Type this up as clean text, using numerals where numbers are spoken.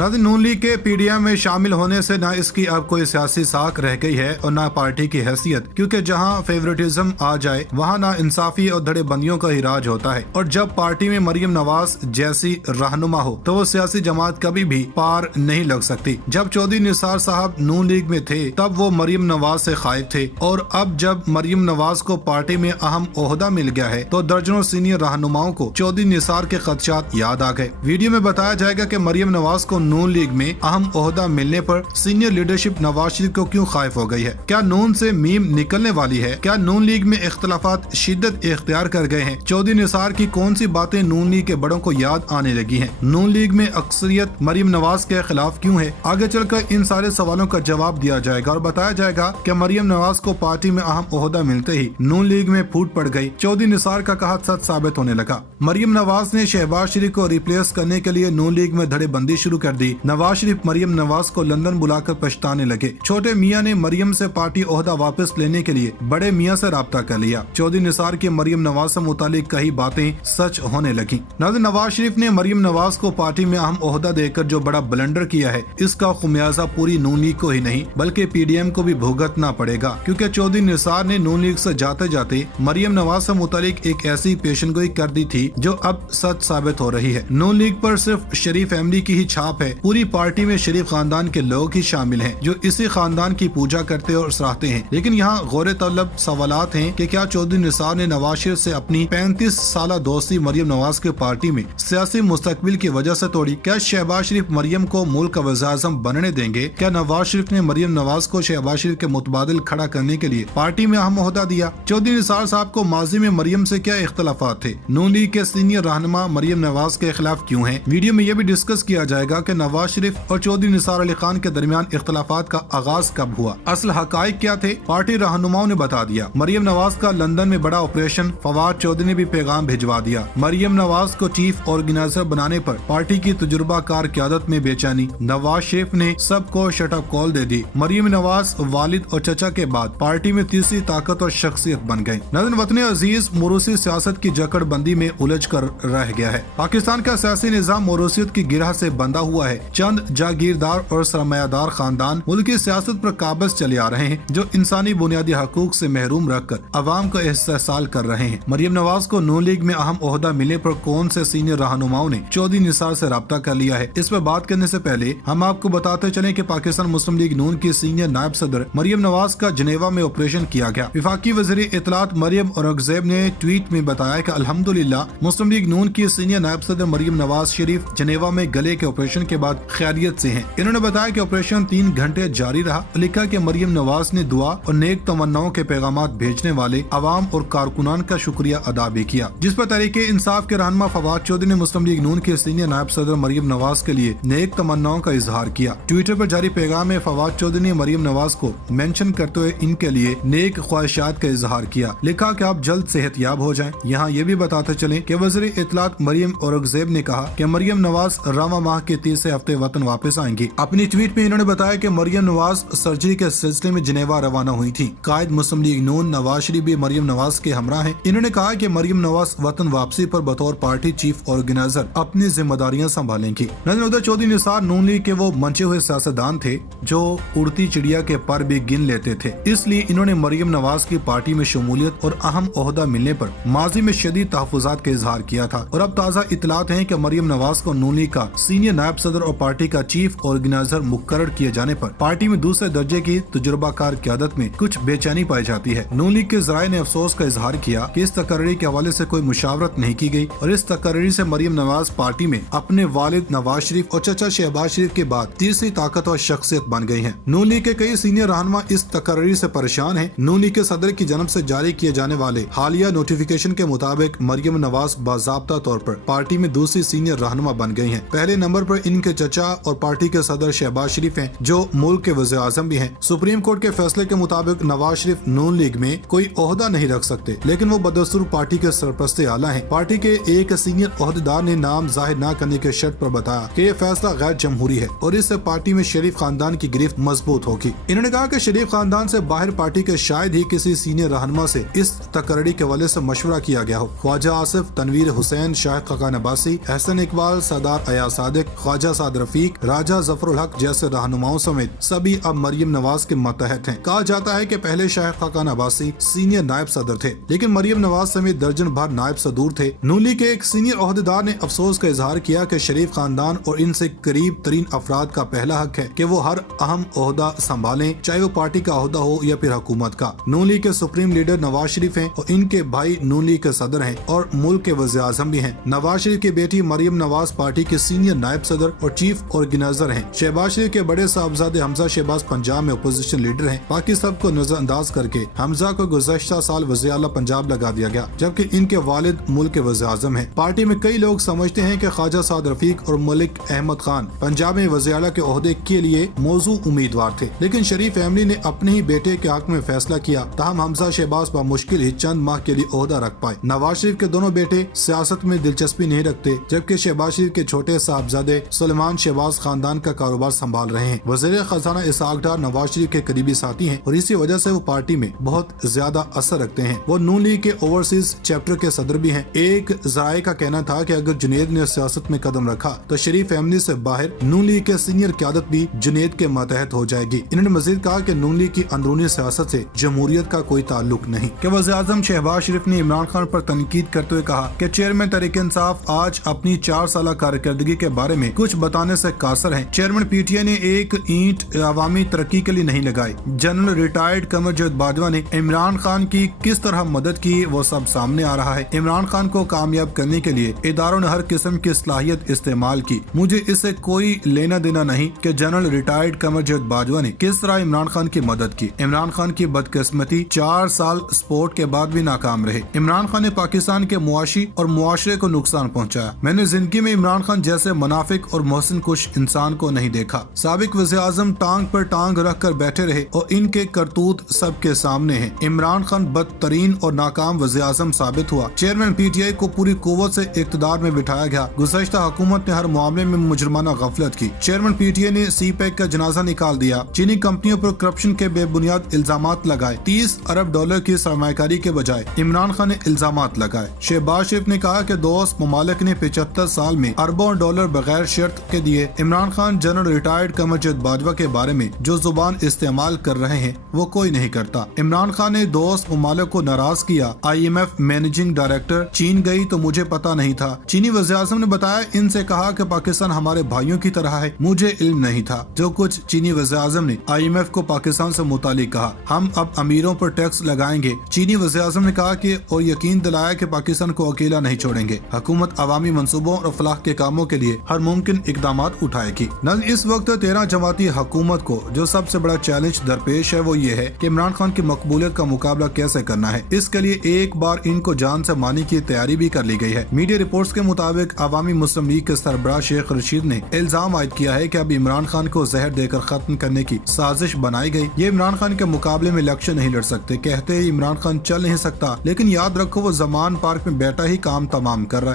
नाज़रीन, नून लीग के पीडीएम में शामिल होने से न इसकी अब कोई सियासी साख रह गई है और न पार्टी की हैसियत, क्योंकि जहां फेवरेटिज्म आ जाए वहां ना इंसाफी और धड़ेबंदियों का ही राज होता है। और जब पार्टी में मरियम नवाज जैसी रहनुमा हो तो वो सियासी जमात कभी भी पार नहीं लग सकती। जब चौधरी निसार साहब नून लीग में थे तब वो मरियम नवाज से खाइफ थे, और अब जब मरियम नवाज को पार्टी में अहम ओहदा मिल गया है तो दर्जनों सीनियर रहनुमाओं को चौधरी निसार के खदशात याद आ गए। वीडियो में बताया जाएगा कि मरियम नवाज को नून लीग में अहम ओहदा मिलने पर सीनियर लीडरशिप नवाज शरीफ को क्यों खाइफ हो गई है। क्या नून से मीम निकलने वाली है? क्या नून लीग में इख्तलाफात शिद्दत इख्तियार कर गए हैं? चौधरी निसार की कौन सी बातें नून लीग के बड़ों को याद आने लगी हैं? नून लीग में अक्सरियत मरियम नवाज के खिलाफ क्यों है? आगे चलकर इन सारे सवालों का जवाब दिया जाएगा और बताया जाएगा कि मरियम नवाज को पार्टी में अहम ओहदा मिलते ही नून लीग में फूट पड़ गई। चौधरी निसार का कहा सच साबित होने लगा। मरियम नवाज ने शहबाज शरीफ को रिप्लेस करने के लिए नून लीग में धड़ेबंदी शुरू कर दी। नवाज शरीफ मरियम नवाज को लंदन बुलाकर पछताने लगे। छोटे मियां ने मरियम से पार्टी ओहदा वापस लेने के लिए बड़े मियां से राब्ता कर लिया। चौधरी निसार की मरियम नवाज से मुतालिक कई बातें सच होने लगी। नवाज शरीफ ने मरियम नवाज को पार्टी में अहम ओहदा देकर जो बड़ा ब्लंडर किया है, इसका खुमियाजा पूरी नून लीग को ही नहीं बल्कि पीडीएम को भी भुगतना पड़ेगा, क्योंकि चौधरी निसार ने नून लीग से जाते जाते मरियम नवाज से मुतालिक एक ऐसी पेशनगोई कर दी थी जो अब सच साबित हो रही है। नून लीग पर सिर्फ शरीफ फैमिली की ही छाप है, पूरी पार्टी में शरीफ खानदान के लोग ही शामिल हैं जो इसी खानदान की पूजा करते और सराहते हैं। लेकिन यहाँ गौर तलब सवालात हैं कि क्या चौधरी निसार ने नवाज शरीफ से अपनी 35 साल दोस्ती मरियम नवाज के पार्टी में सियासी मुस्तकबिल की वजह से तोड़ी? क्या शहबाज शरीफ मरियम को मुल्क का वज़ीर-ए-आज़म बनने देंगे? क्या नवाज शरीफ ने मरियम नवाज को शहबाज शरीफ के मुतबादिल खड़ा करने के लिए पार्टी में अहम ओहदा दिया? चौधरी निसार साहब को माजी में मरियम से क्या इख्तलाफात थे? नून लीग के सीनियर रहनुमा मरियम नवाज के खिलाफ क्यों हैं? वीडियो में यह भी डिस्कस किया जाएगा कि नवाज शरीफ और चौधरी निसार अली खान के दरमियान इख्तलाफात का आगाज कब हुआ, असल हकाइक क्या थे, पार्टी रहनुमाओं ने बता दिया। मरियम नवाज का लंदन में बड़ा ऑपरेशन, फवाद चौधरी ने भी पैगाम भिजवा दिया। मरियम नवाज को चीफ ऑर्गेनाइजर बनाने पर पार्टी की तजुर्बाकार क़यादत में बेचैनी, नवाज शरीफ ने सबको शटअप कॉल दे दी। मरियम नवाज वालिद और चचा के बाद पार्टी में तीसरी ताकत और शख्सियत बन गयी। नाज़रीन, वतन अजीज मोरूसी सियासत की जकड़ बंदी में उलझ कर रह गया है। पाकिस्तान का सियासी निज़ाम मोरूसियत की गिरह से बंधा हुआ है। चंद जागीरदार और सरमायादार खानदान मुल्क की सियासत पर काबज चले आ रहे हैं जो इंसानी बुनियादी हकूक से महरूम रखकर अवाम को इस्तेहसाल कर रहे हैं। मरियम नवाज को नून लीग में अहम ओहदा मिलने पर कौन से सीनियर रहनुमाओं ने चौधरी निसार से राब्ता कर लिया है? इस पर बात करने से पहले हम आपको बताते चलें कि पाकिस्तान मुस्लिम लीग नून की सीनियर नायब सदर मरियम नवाज का जनेवा में ऑपरेशन किया गया। विफाकी वज़ीर इत्तलात मरियम औरंगज़ेब ने ट्वीट में बताया कि अल्हम्दुलिल्लाह मुस्लिम लीग नून की सीनियर नायब सदर मरियम नवाज शरीफ जनेवा में गले के ऑपरेशन के बाद खैरियत से हैं। इन्होंने बताया कि ऑपरेशन 3 घंटे जारी रहा। लिखा कि मरियम नवाज ने दुआ और नेक तमन्नाओं के पैगामात भेजने वाले अवाम और कारकुनान का शुक्रिया अदा भी किया, जिस पर तहरीके इंसाफ के रहनुमा फवाद चौधरी ने मुस्लिम लीग नून के सीनियर नायब सदर मरियम नवाज के लिए नेक तमन्नाओं का इजहार किया। ट्विटर पर जारी पैगाम में फवाद चौधरी ने मरियम नवाज को मेंशन करते हुए इनके लिए नेक ख्वाहिशात का इजहार किया। लिखा कि आप जल्द सेहतयाब हो जाएं। यहाँ ये भी बताते चलें कि वज़ीर इत्तलात मरियम औरंगज़ेब ने कहा कि मरियम नवाज रवां माह के तीसरे हफ्ते वतन वापस आएंगी। अपनी ट्वीट में इन्होंने बताया कि मरियम नवाज सर्जरी के सिलसिले में जिनेवा रवाना हुई थी। कायद मुस्लिम लीग नून नवाज शरीफ भी मरियम नवाज के हमरा हैं। इन्होंने कहा कि मरियम नवाज वतन वापसी पर बतौर पार्टी चीफ ऑर्गेनाइजर अपनी जिम्मेदारियां संभालेंगी। उधर चौधरी निसार नून लीग के वो मंचे हुए सियासतदान थे जो उड़ती चिड़िया के पर भी गिन लेते थे, इसलिए इन्होंने मरियम नवाज की पार्टी में शमूलियत और अहम ओहदा मिलने पर माजी में शदीद तहफ़्फ़ुज़ात का इजहार किया था। और अब ताज़ा इत्तलात हैं कि मरियम नवाज को नून लीग का सीनियर नायब सदर और पार्टी का चीफ ऑर्गेनाइजर मुकर्रर किए जाने पर पार्टी में दूसरे दर्जे की तजुर्बाकार क़यादत में कुछ बेचैनी पाई जाती है। नून लीग के ज़राए ने अफसोस का इजहार किया कि इस तकर्री के हवाले से कोई मुशावरत नहीं की गई और इस तकर्री से मरियम नवाज पार्टी में अपने वालिद नवाज शरीफ और चचा शहबाज शरीफ के बाद तीसरी ताकत और शख्सियत बन गई हैं। नून लीग के कई सीनियर रहनुमा इस तकर्री से परेशान हैं। नून लीग के सदर की जानब से जारी किए जाने वाले हालिया नोटिफिकेशन के मुताबिक मरियम नवाज बाज़ाब्ता तौर पर पार्टी में दूसरी सीनियर रहनुमा बन गई हैं। पहले नंबर पर इनके चचा और पार्टी के सदर शहबाज शरीफ हैं जो मुल्क के वज़ीर आज़म भी हैं। सुप्रीम कोर्ट के फैसले के मुताबिक नवाज शरीफ नून लीग में कोई ओहदा नहीं रख सकते, लेकिन वो बदस्तूर पार्टी के सरपरस्ते आला हैं। पार्टी के एक सीनियर ओहदेदार ने नाम जाहिर न करने के शर्त पर बताया कि ये फैसला गैर जमहूरी है और इससे पार्टी में शरीफ खानदान की गिरफ्त मजबूत होगी। इन्होंने कहा कि शरीफ खानदान से बाहर पार्टी के शायद ही किसी सीनियर रहनुमा से इस तकर्री के हवाले से मशवरा किया गया हो। ख्वाजा आसिफ, तनवीर हुसैन, शाहिद खाकान अब्बासी, एहसन इकबाल, सरदार अयाज सादिक, ख्वाजा ख्वाजा साद रफीक, राजा जफरुल हक जैसे रहनुमाओं समेत सभी अब मरियम नवाज के मतहत हैं। कहा जाता है कि पहले शाह खाकान अब्बासी सीनियर नायब सदर थे, लेकिन मरियम नवाज समेत दर्जन भर नायब सदूर थे। नून लीग के एक सीनियर ओहदेदार ने अफसोस का इजहार किया कि शरीफ खानदान और इनसे करीब तरीन अफराद का पहला हक है कि वो हर अहम ओहदा संभालें, चाहे वो पार्टी का ओहदा हो या फिर हुकूमत का। नून लीग के सुप्रीम लीडर नवाज शरीफ हैं और इनके भाई नून लीग के सदर हैं और मुल्क के वज़ीर आज़म भी हैं। नवाज शरीफ की बेटी मरियम नवाज पार्टी के सीनियर नायब सदर और चीफ ऑर्गेनाइजर हैं। शहबाज शरीफ के बड़े साहबजादे हमजा शहबाज पंजाब में अपोजिशन लीडर हैं। बाकी सबको नजरअंदाज करके हमजा को गुज़श्ता साल वज़ीर आला पंजाब लगा दिया गया, जबकि इनके वालिद मुल्क के वज़ीर आज़म हैं। पार्टी में कई लोग समझते हैं कि ख्वाजा साद रफीक और मलिक अहमद खान पंजाब में वज़ीर आला के ओहदे के लिए मौजू उम्मीदवार थे, लेकिन शरीफ फैमिली ने अपने ही बेटे के हक में फैसला किया। ताहम हमजा शहबाज मुश्किल ही चंद माह के लिए ओहदा रख पाए। नवाज शरीफ के दोनों बेटे सियासत में दिलचस्पी नहीं रखते, जबकि शहबाज शरीफ के छोटे साहबजादे सुलेमान शहबाज खानदान का कारोबार संभाल रहे हैं। वज़ीर खजाना इसहाक डार नवाज शरीफ के करीबी साथी हैं और इसी वजह से वो पार्टी में बहुत ज्यादा असर रखते हैं। वो नून लीग के ओवरसीज चैप्टर के सदर भी हैं। एक जराये का कहना था कि अगर जुनेद ने सियासत में कदम रखा तो शरीफ फैमिली से बाहर नून लीग के सीनियर क़यादत भी जुनेद के मतहत हो जाएगी। इन्होंने मजीद कहा कि नून लीग की अंदरूनी सियासत से जमहूरियत का कोई ताल्लुक नहीं। कि वज़ीर आज़म शहबाज शरीफ ने इमरान खान पर तनकीद करते हुए कहा कि चेयरमैन तहरीक इंसाफ आज अपनी 4 साल कारकर्दगी के बारे में कुछ बताने से कासर है। चेयरमैन पीटीआई ने एक ईंट अवामी तरक्की के लिए नहीं लगाई। जनरल रिटायर्ड कमर जावेद बाजवा ने इमरान खान की किस तरह मदद की वो सब सामने आ रहा है। इमरान खान को कामयाब करने के लिए इदारों ने हर किस्म की सलाहियत इस्तेमाल की। मुझे इससे कोई लेना देना नहीं कि जनरल रिटायर्ड कमर जावेद बाजवा ने किस तरह इमरान खान की मदद की। इमरान खान की बदकिस्मती 4 साल सपोर्ट के बाद भी नाकाम रहे। इमरान खान ने पाकिस्तान के मुआशी और मुआशरे को नुकसान पहुंचाया। मैंने जिंदगी में इमरान खान जैसे मुनाफिक और मोहसिन कुश इंसान को नहीं देखा। साबिक वज़ीर आज़म टांग पर टांग रख कर बैठे रहे और इनके करतूत सबके सामने हैं। इमरान खान बदतरीन और नाकाम वज़ीर आज़म साबित हुआ। चेयरमैन पीटीआई को पूरी कुव्वत से इक़्तिदार में बिठाया गया। गुज़श्ता हुकूमत ने हर मामले में मुजरमाना गफलत की। चेयरमैन पीटीआई ने सीपैक का जनाजा निकाल दिया। चीनी कंपनियों पर करप्शन के बेबुनियाद इल्जामात लगाए। 30 अरब डॉलर की सरमायाकारी के बजाय इमरान खान ने इल्जामात लगाए। शहबाज शरीफ ने कहा कि दोस्त ममालिक ने 75 साल में अरबों डॉलर बगैर शर्त के दिए। इमरान खान जनरल रिटायर्ड कमर जावेद बाजवा के बारे में जो जुबान इस्तेमाल कर रहे हैं वो कोई नहीं करता। इमरान खान ने दोस्त ममालिक को नाराज किया। IMF मैनेजिंग डायरेक्टर चीन गई तो मुझे पता नहीं था। चीनी वज़ीर आज़म ने बताया, इनसे कहा कि पाकिस्तान हमारे भाइयों की तरह है। मुझे इल्म नहीं था। जो कुछ चीनी वज़ीर आज़म ने IMF को पाकिस्तान से मुतालिक कहा, हम अब अमीरों पर टैक्स लगाएंगे। चीनी वज़ीर आज़म ने कहा कि और यकीन दिलाया कि पाकिस्तान को अकेला नहीं छोड़ेंगे। हुकूमत अवामी मंसूबों और फलाह के कामों के लिए हर मुमकिन इकदामात उठाएगी। इस वक्त 13 जमाती हुकूमत को जो सबसे बड़ा चैलेंज दरपेश है वो ये है कि इमरान खान की मकबूलियत का मुकाबला कैसे करना है। इसके लिए एक बार इनको जान से मारने की तैयारी भी कर ली गई है। मीडिया रिपोर्ट्स के मुताबिक अवामी मुस्लिम लीग के सरबराह शेख रशीद ने इल्जाम आयद किया है कि अब इमरान खान को जहर देकर खत्म करने की साजिश बनाई गई। ये इमरान खान के मुकाबले में इलेक्शन नहीं लड़ सकते। कहते हैं इमरान खान चल नहीं सकता, लेकिन याद रखो वो जमान पार्क में बैठा ही काम तमाम कर रहा है।